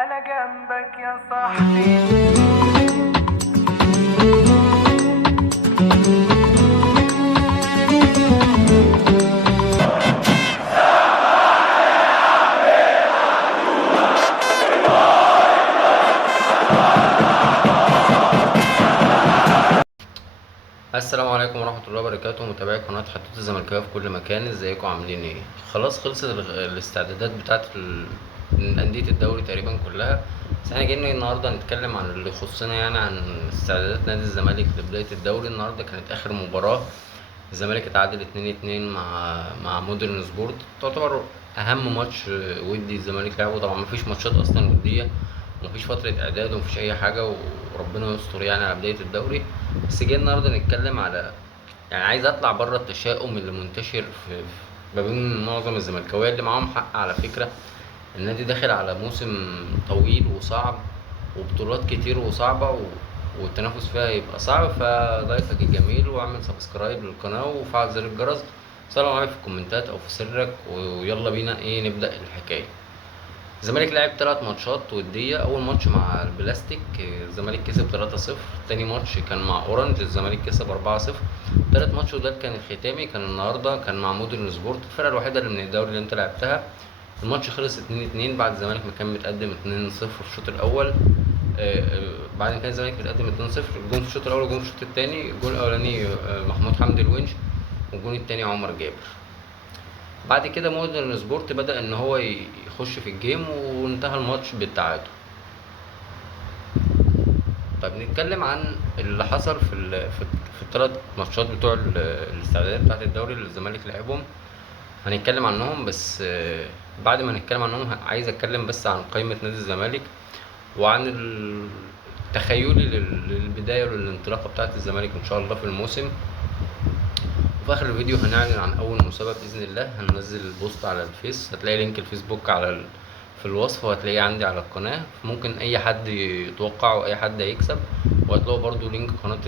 أنا جنبك يا صاحبي. السلام عليكم ورحمة الله وبركاته، متابعي قناة حدوتة الزملكاوية في كل مكان. ازيكم عاملين ايه؟ خلاص خلصت الاستعدادات بتاعة أندية الدوري تقريبا كلها، بس احنا جايين النهاردة نتكلم عن اللي يخصنا، يعني عن استعدادات نادي الزمالك لبداية الدوري. النهاردة كانت آخر مباراة، الزمالك اتعادل 2-2 مع مودرن سبورت، تعتبر أهم ماتش ودي الزمالك لعبه. طبعا مفيش ماتشات أصلا ودية، ومفيش فترة إعداد ومفيش أي حاجة، وربنا يستر يعني على بداية الدوري. بس جاي النهاردة نتكلم على، يعني عايز اطلع بره التشاؤم اللي منتشر ما بين معظم الزملكاويه اللي معاهم حق على فكره. النادي داخل على موسم طويل وصعب، وبطولات كتير وصعبه والتنافس فيها يبقى صعب. فضيفك الجميل واعمل سبسكرايب للقناه وفعل زر الجرس، سلام عليك في الكومنتات او في سرك، ويلا بينا نبدا الحكايه. الزمالك لعب 3 ماتشات ودية. أول ماتش مع البلاستيك الزمالك كسب 3-0. تاني ماتش كان مع أورنج، الزمالك كسب 4-0. تالت ماتش وده كان الختامي، كان النهاردة كان مع مودرن سبورت، الفرقة الوحيدة اللي من الدوري اللي أنت لعبتها. الماتش خلص 2-2 بعد الزمالك ما كان متقدم 2-0 في الشوط الأول. بعد ما كان الزمالك متقدم 2-0، جون في الشوط الأول وجون في الشوط التاني. الجون الأولاني محمود حمدي الونش، والجون التاني عمر جابر. بعد كده مودرن سبورت بدأ ان هو يخش في الجيم، وانتهى الماتش بالتعادل. طيب نتكلم عن اللي حصل في الثلاث ماتشات بتوع الاستعدادات بتاعت الدوري اللي الزمالك لعبهم. هنتكلم عنهم، بس بعد ما نتكلم عنهم عايز اتكلم بس عن قائمة نادي الزمالك، وعن تخيلي للبداية وللانطلاقة بتاعت الزمالك ان شاء الله في الموسم. وفي اخر الفيديو هنعلن عن اول مسابقة باذن الله. هننزل البوست على الفيس، هتلاقي لينك الفيسبوك في الوصف، وهتلاقيه عندي على القناة. ممكن اي حد يتوقع واي حد هيكسب، وهتلاقوا برضو لينك قناة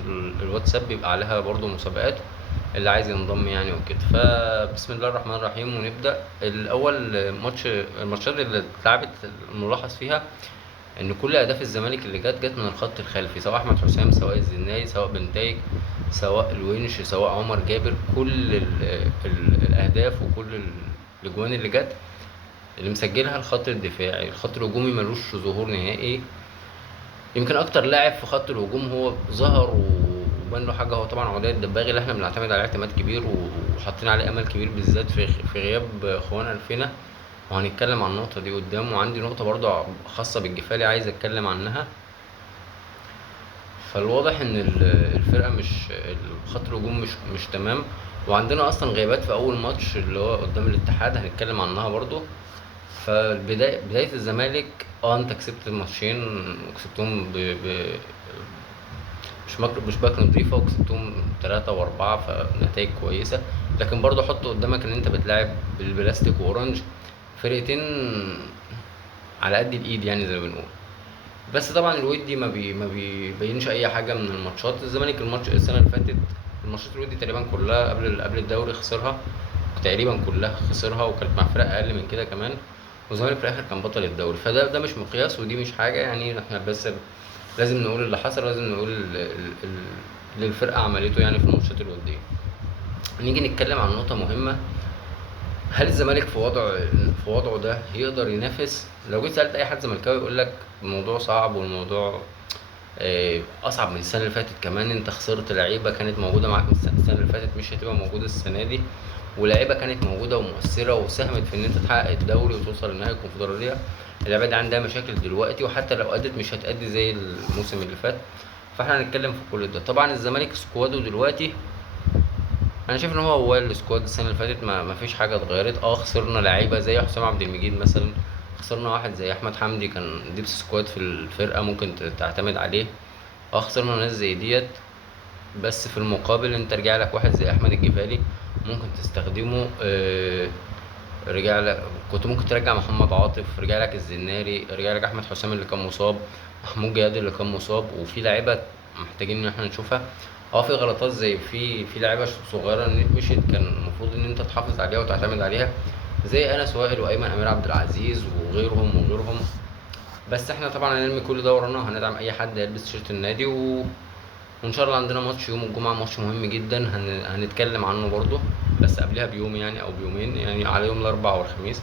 الواتساب بيبقى عليها برضو مسابقات اللي عايز ينضم يعني وكده. فبسم الله الرحمن الرحيم ونبدأ. الاول الماتشات اللي اتلعبت الملاحظ فيها ان كل اهداف الزمالك اللي جت من الخط الخلفي، سواء احمد حسام، سواء الزناري، سواء بنتايج، سواء الونش، سواء عمر جابر. كل الاهداف وكل الاجوان اللي جت اللي مسجلها الخط الدفاعي. الخط الهجومي ملوش ظهور نهائي. يمكن اكتر لاعب في خط الهجوم هو ظهر وبان له حاجه، هو طبعا عودة الدباغي اللي احنا بنعتمد عليه اعتماد كبير وحاطين عليه امل كبير، بالذات في غياب اخوان الفينا، وهنتكلم عن النقطه دي قدام. وعندي نقطه برضو خاصه بالجفالي عايز اتكلم عنها. فالواضح ان الفرقه مش، خط الهجوم مش تمام. وعندنا اصلا غيابات في اول ماتش اللي هو قدام الاتحاد، هنتكلم عنها برضو. بداية الزمالك انت كسبت الماتشين وكسبتهم مش باك نضيفة، وكسبتهم 3 و4، فنتائج كويسة. لكن برضو حط قدامك ان انت بتلاعب بالبلاستيك واورنج، فرقتين على قد الايد يعني زي ما بنقول. بس طبعا الودي ما بيبينش اي حاجة من الماتشات. الزمالك الماتش السنة اللي فاتت الماتشات الودي تقريبا كلها قبل الدوري خسرها، تقريبا كلها خسرها، وكانت مع فرق اقل من كده كمان، والزمالك في الاخر كان بطل الدوري. فده مش مقياس، ودي مش حاجه يعني. احنا بس لازم نقول اللي حصل، لازم نقول اللي الفرقه عملته يعني في الماتشات الوديه. نيجي نتكلم عن نقطه مهمه. هل الزمالك في وضعه ده يقدر ينافس؟ لو جيت سالت اي حد زملكاوي يقول لك الموضوع صعب، والموضوع اصعب من السنه اللي فاتت. كمان انت خسرت لعيبه كانت موجوده معاك من السنه اللي فاتت، مش هتبقى موجوده السنه دي، ولاعيبه كانت موجوده ومؤثره وساهمت في ان انت تحقق الدوري وتوصل لنهائي الكونفدراليه. اللعيبه دي عندها مشاكل دلوقتي، وحتى لو ادت مش هتأدي زي الموسم اللي فات. فاحنا هنتكلم في كل ده. طبعا الزمالك سكواده دلوقتي، انا شايف ان هو السكواد السنه اللي فاتت ما فيش حاجه اتغيرت. خسرنا لعيبه زي حسام عبد المجيد مثلا، خسرنا واحد زي احمد حمدي كان ديبس سكواد في الفرقه ممكن تعتمد عليه. خسرنا ناس زي ديت، بس في المقابل انت رجع لك واحد زي احمد الجبالي ممكن تستخدمه. رجع لك، كنت ممكن ترجع محمد عاطف، رجع لك الزناري، رجع لك احمد حسام اللي كان مصاب، محمود جهاد اللي كان مصاب، وفي لعيبه محتاجين ان احنا نشوفها. في غلطات زي في لعيبه صغيره مشيت، كان المفروض ان انت تحافظ عليها وتعتمد عليها، زي انس وائل وايمن امير عبد العزيز وغيرهم. بس احنا طبعا هنرمي كل ده ورانا، هندعم اي حد يلبس تيشيرت النادي وان شاء الله عندنا ماتش يوم الجمعه، ماتش مهم جدا هنتكلم عنه برضه، بس قبلها بيوم يعني او بيومين، يعني على يوم الاربعاء والخميس.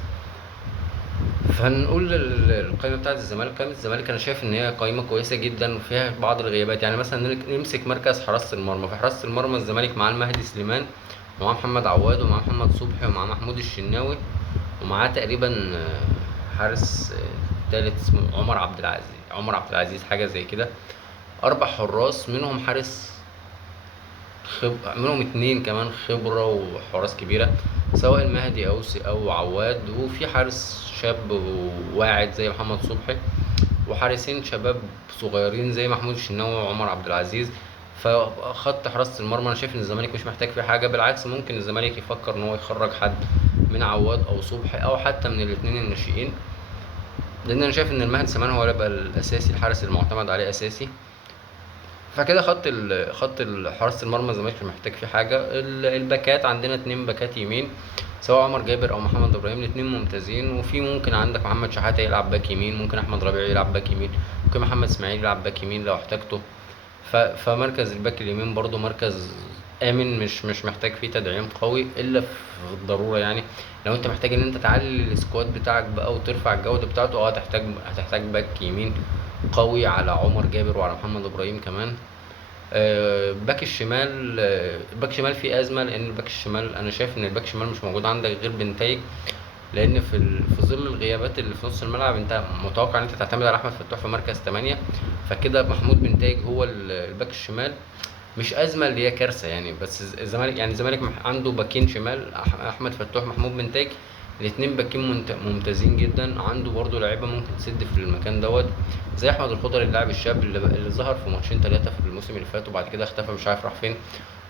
فهنقول القائمه بتاعه الزمالك. قائمه الزمالك انا شايف ان هي قائمه كويسه جدا وفيها بعض الغيابات. يعني مثلا نمسك مركز حراسه المرمى. في حراسه المرمى الزمالك معاه المهدي سليمان، ومعاه محمد عواد، ومعاه محمد صبحي، ومعاه محمود الشناوي، ومعاه تقريبا حارس تالت اسمه عمر عبد العزيز حاجه زي كده. اربع حراس، منهم حارس منهم اتنين كمان خبرة وحراس كبيرة، سواء المهدي أو عواد، وفي حارس شاب وواعد زي محمد صبحي، وحارسين شباب صغيرين زي محمود الشناوي وعمر عبد العزيز. فخط حراسة المرمى أنا شايف إن الزمالك مش محتاج فيه حاجة، بالعكس ممكن الزمالك يفكر إن هو يخرج حد من عواد أو صبحي أو حتى من الاتنين الناشئين، لأن أنا شايف إن المهدي سمان هو يبقى الأساسي، الحارس المعتمد عليه أساسي. فكده خط حراسة المرمى الزمالك مش محتاج فيه حاجة. الباكات عندنا اتنين باكات يمين، سواء عمر جابر او محمد ابراهيم، الاتنين ممتازين. وفي ممكن عندك محمد شحاتة يلعب باك يمين، ممكن احمد ربيع يلعب باك يمين، ممكن محمد اسماعيل يلعب باك يمين لو احتاجته. فمركز الباك اليمين برضو مركز امن، مش محتاج فيه تدعيم قوي الا في الضروره يعني. لو انت محتاج ان انت تعلي السكواد بتاعك بقى وترفع الجوده بتاعته، هتحتاج باك يمين قوي على عمر جابر وعلى محمد ابراهيم كمان. باك الشمال، الباك الشمال فيه ازمه، لان الباك الشمال انا شايف ان الباك الشمال مش موجود عندك غير بنتايج، لان في ظل الغيابات اللي في نص الملعب انت متوقع ان انت تعتمد على احمد فتوح في مركز 8، فكده محمود بنتايج هو الباك الشمال. مش ازمه اللي هي كارثه يعني، بس الزمالك عنده باكين شمال، احمد فتوح محمود بنتايج، الاتنين باكين ممتازين جدا. عنده برضو لعيبه ممكن تسد في المكان دوت، زي احمد الخضر اللاعب الشاب اللي ظهر في ماتشين ثلاثه في الموسم اللي فات وبعد كده اختفى مش عارف راح فين،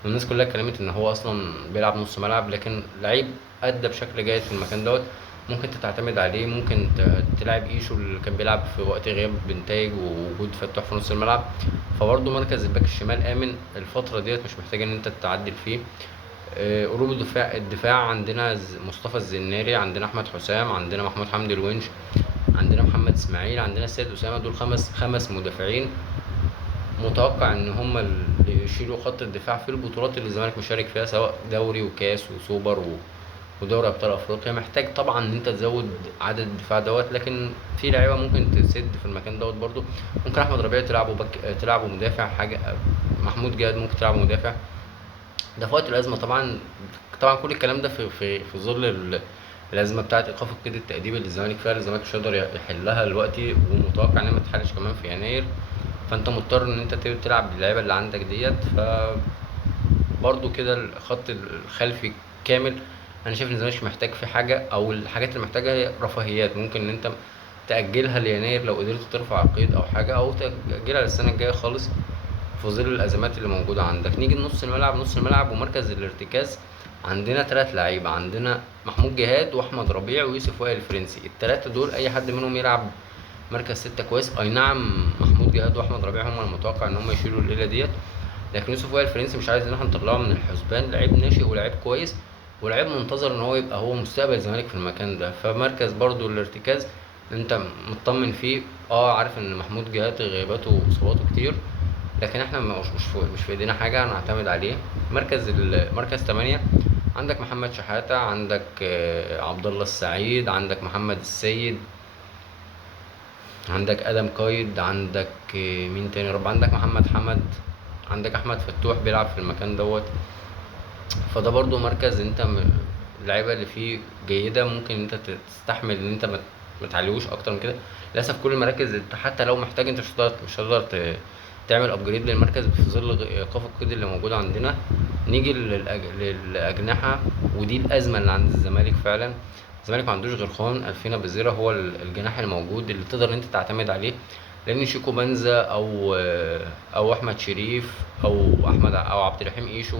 والناس كلها اتكلمت ان هو اصلا بيلعب نص ملعب، لكن لعيب ادى بشكل جيد في المكان دوت، ممكن تعتمد عليه. ممكن تلعب ايشو اللي كان بيلعب في وقت غياب بنتايج ووجود فتوح في نص الملعب. فبرضه مركز الباك الشمال امن الفتره ديت، مش محتاج ان انت تعدل فيه. قلوب الدفاع عندنا مصطفى الزناري، عندنا احمد حسام، عندنا محمود حمدي الونش، عندنا محمد اسماعيل، عندنا السيد اسامه. دول خمس مدافعين متوقع ان هم اللي يشيلوا خط الدفاع في البطولات اللي الزمالك مشارك فيها، سواء دوري وكاس وسوبر ودوري ابطال افريقيا. محتاج طبعا ان انت تزود عدد الدفاع دوت، لكن في لعيبه ممكن تسد في المكان دوت برضو. ممكن احمد ربيع تلعبه مدافع حاجه، محمود جاد ممكن تلعبه مدافع، ده في وقت الازمه طبعا. طبعا كل الكلام ده في ظل الازمه بتاعه ايقاف القيد التاديبي اللي الزمالك فيها، الزمالك مش هيقدر يحلها دلوقتي، ومتوقع انها ما تتحلش كمان في يناير. فانت مضطر ان انت تلعب باللعيبه اللي عندك ديت. برضو كده الخط الخلفي كامل، انا شايف ان الزمالك مش محتاج في حاجه، او الحاجات اللي محتاجها هي رفاهيات، ممكن ان انت تاجلها ليناير لو قدرت ترفع قيد او حاجه، او تاجلها للسنه الجايه خالص في ظل الازمات اللي موجوده عندك. نيجي لنص الملعب. نص الملعب ومركز الارتكاز عندنا ثلاث لعيبه، عندنا محمود جهاد واحمد ربيع ويوسف وائل الفرنسي. الثلاثه دول اي حد منهم يلعب مركز ستة كويس. اي نعم محمود جهاد واحمد ربيع هم المتوقع ان هم يشيلوا الليله ديت، لكن يوسف وائل الفرنسي مش عايز ان احنا نطلعه من الحسبان، لعيب ناشئ ولاعيب كويس ولاعيب منتظر ان هو يبقى هو مستقبل الزمالك في المكان ده. فمركز برضو الارتكاز انت مطمن فيه. عارف ان محمود جهاد غياباته واصاباته كتير، لكن احنا مش في ايدينا حاجه هنعتمد عليه. مركز 8 عندك محمد شحاته، عندك عبد الله السعيد، عندك محمد السيد، عندك ادم قايد، عندك مين تاني يا رب، عندك محمد حمد، عندك احمد فتوح بيلعب في المكان دوت. فده برضو مركز انت اللعيبه اللي فيه جيده، ممكن انت تستحمل ان انت ما تعليهوش اكتر من كده. للاسف كل المراكز انت حتى لو محتاج انت مش هتقدر تعمل ابجريد للمركز في ظل ايقاف القيد اللي موجود عندنا. نيجي للاجنحه، ودي الازمه اللي عند الزمالك فعلا. الزمالك ما عندوش غير خوان الفينا بزيرة، هو الجناح الموجود اللي تقدر انت تعتمد عليه، لان شيكو بنزا او احمد شريف او عبد الرحيم ايشو،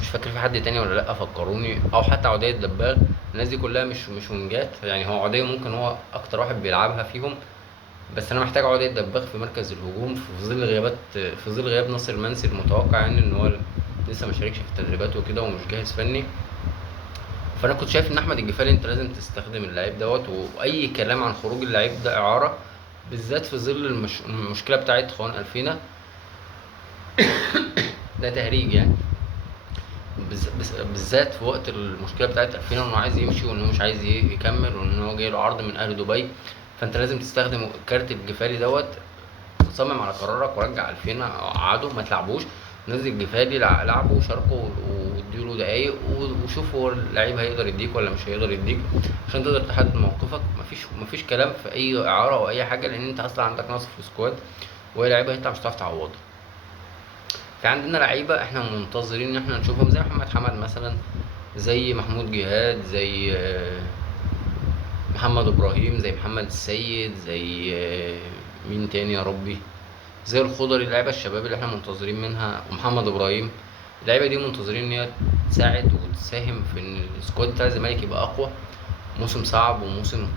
مش فاكر في حد تاني ولا لا فكروني، او حتى عدي الدباغ. الناس دي كلها مش وينجات يعني. هو عدي ممكن هو اكتر واحد بيلعبها فيهم، بس انا محتاج عدي الدباغ في مركز الهجوم في ظل غياب ناصر منسي المتوقع يعني ان هو لسه ما شاركش في التدريبات وكده ومش جاهز فني. فانا كنت شايف ان احمد الجفالي انت لازم تستخدم اللعيب دوت، واي كلام عن خروج اللعيب ده اعاره، بالذات في ظل المشكله بتاعت خوان الفينا، ده تهريج يعني. بالذات في وقت المشكله بتاعت الفينا، انه عايز يمشي وانه مش عايز يكمل وان هو جاي له عرض من اهل دبي. فانت لازم تستخدم كارت الجفالي دوت، صمم على قرارك ورجع الفينا، قعده ما تلعبوش، نزل جفالي لعبه وشاركه واديله دقايق وشوف هو اللعيب هيقدر يديك ولا مش هيقدر يديك، عشان تقدر تحدد موقفك. مفيش كلام في اي اعاره او اي حاجه، لان انت اصلا عندك نقص في السكواد، واي لعيبه هيطلع مش هتعرف تعوضه. في عندنا لعيبه احنا منتظرين ان احنا نشوفهم، زي محمد حمد مثلا، زي محمود جهاد، زي محمد ابراهيم، زي محمد السيد، زي مين تاني يا ربي، زي الخضري. اللعيبه الشباب اللي احنا منتظرين منها، ومحمد ابراهيم، اللعيبه دي منتظرين ان هي تساعد وتساهم في ان السكواد بتاع الزمالك يبقى اقوى. موسم صعب وموسم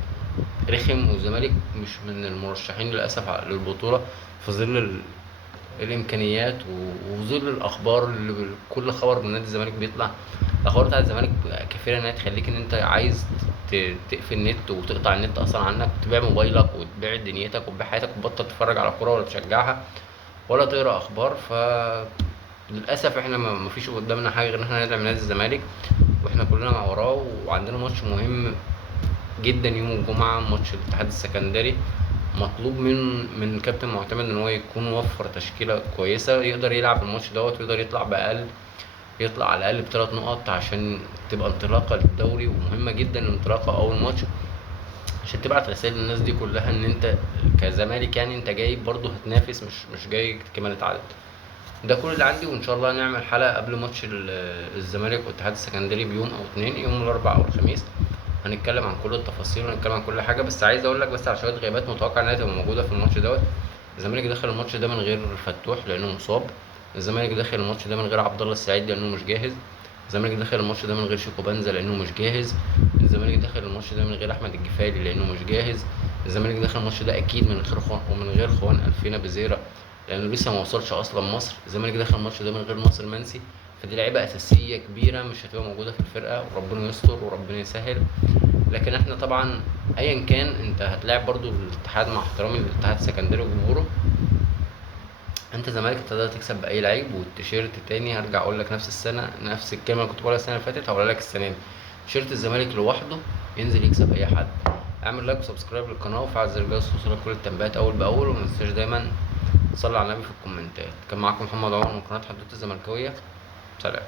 رخم، والزمالك مش من المرشحين للاسف للبطوله، في ظل الامكانيات وفي ظل الاخبار اللي كل خبر من نادي الزمالك بيطلع. الاخبار بتاعت الزمالك كفيله انها تخليك ان انت عايز تقفل النت وتقطع النت اصلا عنك، تبيع موبايلك وتبيع دنيتك وتبيع حياتك وتبطل تتفرج على كوره ولا تشجعها ولا تقرا اخبار. للاسف احنا ما فيش قدامنا حاجه غير ان احنا ندعم نادي الزمالك، واحنا كلنا مع وراه. وعندنا ماتش مهم جدا يوم الجمعه، ماتش الاتحاد السكندري. مطلوب من كابتن معتمد ان هو يكون وفر تشكيله كويسه يقدر يلعب الماتش دوت، ويقدر يطلع على الاقل ب3 نقط، عشان تبقى انطلاقه للدوري. ومهمه جدا الانطلاقه اول ماتش، عشان تبعت رسائل للناس دي كلها ان انت كزمالك يعني انت جاي برضه هتنافس، مش جاي كمالة عدد. ده كل اللي عندي، وان شاء الله هنعمل حلقه قبل ماتش الزمالك والاتحاد السكندري بيوم او 2، يوم الاربعاء او الخميس. هنتكلم عن كل التفاصيل ونتكلم عن كل حاجه. بس عايز اقول لك بس على شويه غيابات متوقع انها تبقى موجوده في الماتش دوت. الزمالك دخل الماتش ده من غير فتوح لانه مصاب. الزمالك داخل الماتش ده من غير عبد الله السعيد لانه مش جاهز. الزمالك داخل الماتش ده من غير شيكو بنزا لانه مش جاهز. الزمالك داخل الماتش ده من غير احمد الجفالي لانه مش جاهز. الزمالك داخل الماتش ده اكيد من غير خوان الفينا بزيرة لانه لسه ما وصلش اصلا مصر. الزمالك داخل الماتش ده من غير ناصر منسي. فدي لعيبه اساسيه كبيره مش هتبقى موجوده في الفرقه، وربنا يستر وربنا يسهل. لكن احنا طبعا ايا كان انت هتلاعب برضو الاتحاد، مع احترامي للاتحاد السكندري وجمهوره، انت زمالك تقدر تكسب باي لعيب. والتيشيرت تاني هرجع اقول لك نفس الكلمه اللي كنت بقولها السنه اللي فاتت هقولها لك السنه دي، تيشيرت الزمالك لوحده ينزل يكسب اي حد. اعمل لايك وسبسكرايب للقناه وفعل زر الجرس توصلك كل التنبيهات اول باول. وما تنساش دايما تصلي على النبي في الكومنتات. كان معاكم محمد عمر من قناه حدوته الزملكاويه. سلام.